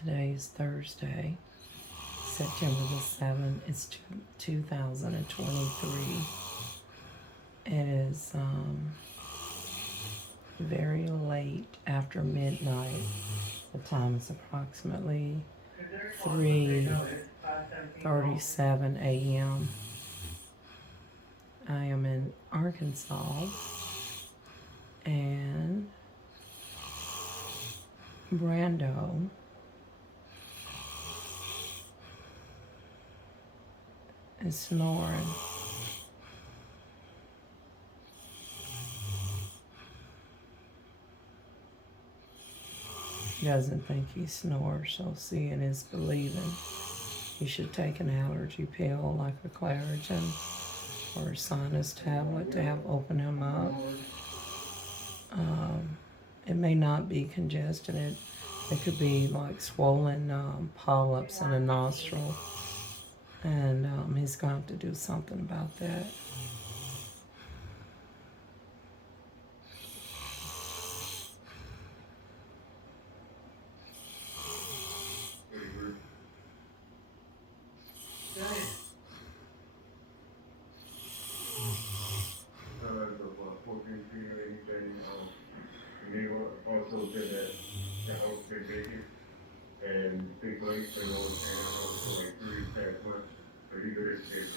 Today's Thursday, September the 7th. It's 2023. It is very late after midnight. The time is approximately 3:37 a.m. I am in Arkansas, and Brando is snoring. He doesn't think he snores, so seeing is believing. He should take an allergy pill like a Claritin or a sinus tablet to help open him up. It may not be congestion. It could be like swollen polyps in a nostril, and he's going to have to do something about that. Also said that the house been vacant and things like been on and for like 3 past months. So he could have said